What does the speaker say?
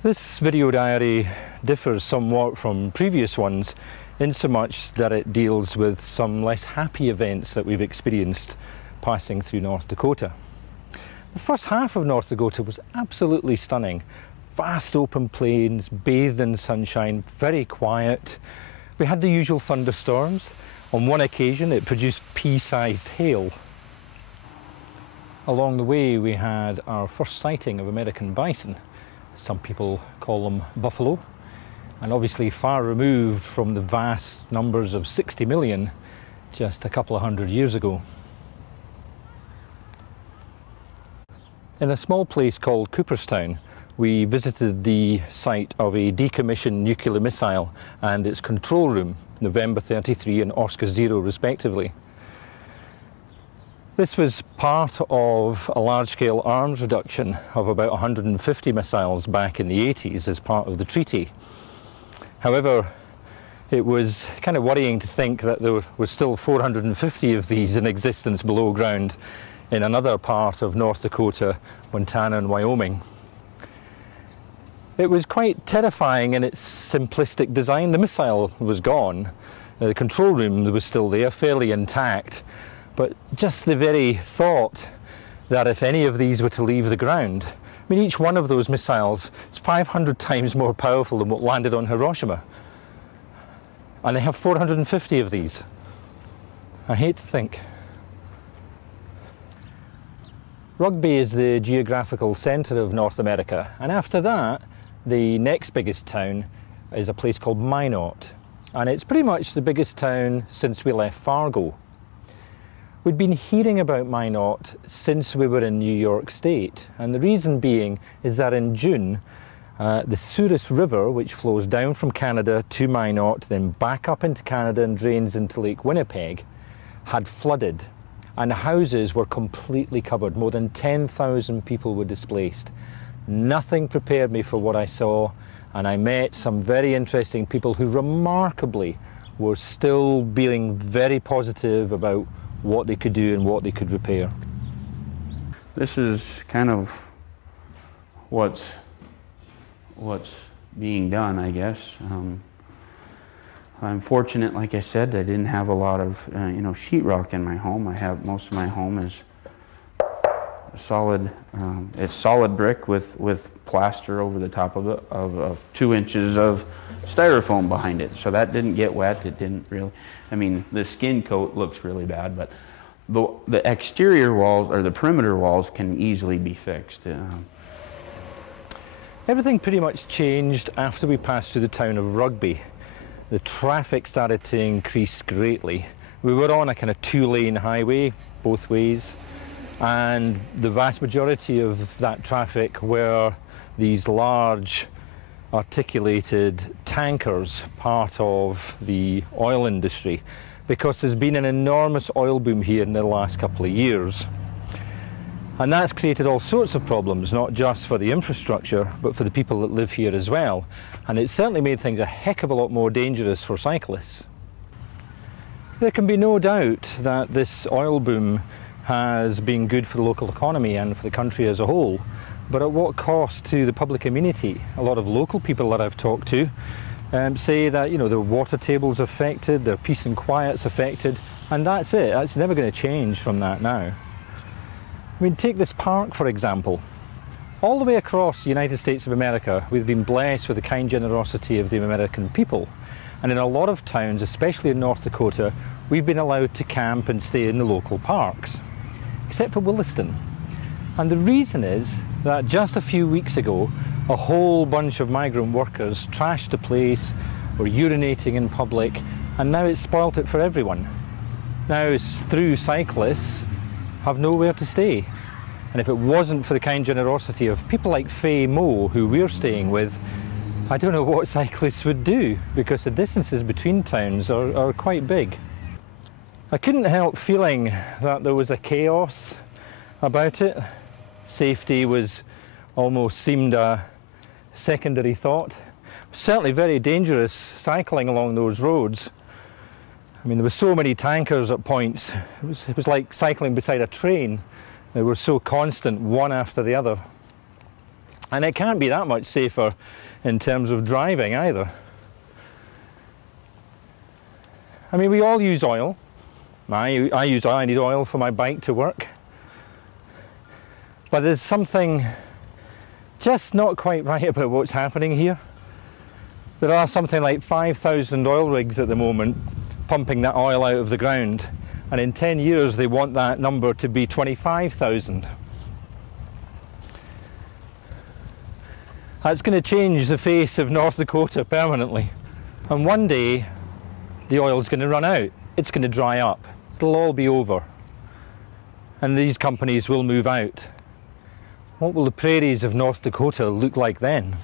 This video diary differs somewhat from previous ones in so much that it deals with some less happy events that we've experienced passing through North Dakota. The first half of North Dakota was absolutely stunning. Vast open plains, bathed in sunshine, very quiet. We had the usual thunderstorms. On one occasion it produced pea-sized hail. Along the way we had our first sighting of American bison. Some people call them buffalo, and obviously far removed from the vast numbers of 60 million just a couple of hundred years ago. In a small place called Cooperstown, we visited the site of a decommissioned nuclear missile and its control room, November 33 and Oscar 0 respectively. This was part of a large-scale arms reduction of about 150 missiles back in the 80s as part of the treaty. However, it was kind of worrying to think that there was still 450 of these in existence below ground in another part of North Dakota, Montana and Wyoming. It was quite terrifying in its simplistic design. The missile was gone. The control room was still there, fairly intact. But just the very thought that if any of these were to leave the ground, I mean, each one of those missiles is 500 times more powerful than what landed on Hiroshima. And they have 450 of these. I hate to think. Rugby is the geographical centre of North America, and after that, the next biggest town is a place called Minot, and it's pretty much the biggest town since we left Fargo. We'd been hearing about Minot since we were in New York State, and the reason being is that in June, the Souris River, which flows down from Canada to Minot, then back up into Canada and drains into Lake Winnipeg, had flooded, and the houses were completely covered. More than 10,000 people were displaced. Nothing prepared me for what I saw, and I met some very interesting people who remarkably were still being very positive about what they could do and what they could repair. This is kind of what's being done, I guess. I'm fortunate, like I said, I didn't have a lot of sheetrock in my home. Most of my home is solid. It's solid brick with plaster over the top of it, of 2 inches of styrofoam behind it. So that didn't get wet. It didn't really. I mean, the skin coat looks really bad, but the exterior walls or the perimeter walls can easily be fixed. Everything pretty much changed after we passed through the town of Rugby. The traffic started to increase greatly. We were on a kind of 2-lane highway both ways, and the vast majority of that traffic were these large articulated tankers, part of the oil industry, because there's been an enormous oil boom here in the last couple of years. And that's created all sorts of problems, not just for the infrastructure, but for the people that live here as well. And it certainly made things a heck of a lot more dangerous for cyclists. There can be no doubt that this oil boom has been good for the local economy and for the country as a whole. But at what cost to the public amenity? A lot of local people that I've talked to say that their water table's affected, their peace and quiet's affected, and that's it. That's never going to change from that now. I mean, take this park for example. All the way across the United States of America, we've been blessed with the kind generosity of the American people. And in a lot of towns, especially in North Dakota, we've been allowed to camp and stay in the local parks, except for Williston. And the reason is that just a few weeks ago, a whole bunch of migrant workers trashed the place, were urinating in public, and now it's spoilt it for everyone. Now through cyclists have nowhere to stay. And if it wasn't for the kind generosity of people like Faye Moe, who we're staying with, I don't know what cyclists would do, because the distances between towns are quite big. I couldn't help feeling that there was a chaos about it. Safety almost seemed a secondary thought. Certainly very dangerous cycling along those roads. I mean, there were so many tankers at points. It was like cycling beside a train. They were so constant, one after the other. And it can't be that much safer in terms of driving either. I mean, we all use oil. I use oil. I need oil for my bike to work. But there's something just not quite right about what's happening here. There are something like 5,000 oil rigs at the moment pumping that oil out of the ground, and in 10 years they want that number to be 25,000. That's going to change the face of North Dakota permanently. And one day the oil's going to run out. It's going to dry up. It'll all be over. And these companies will move out. What will the prairies of North Dakota look like then?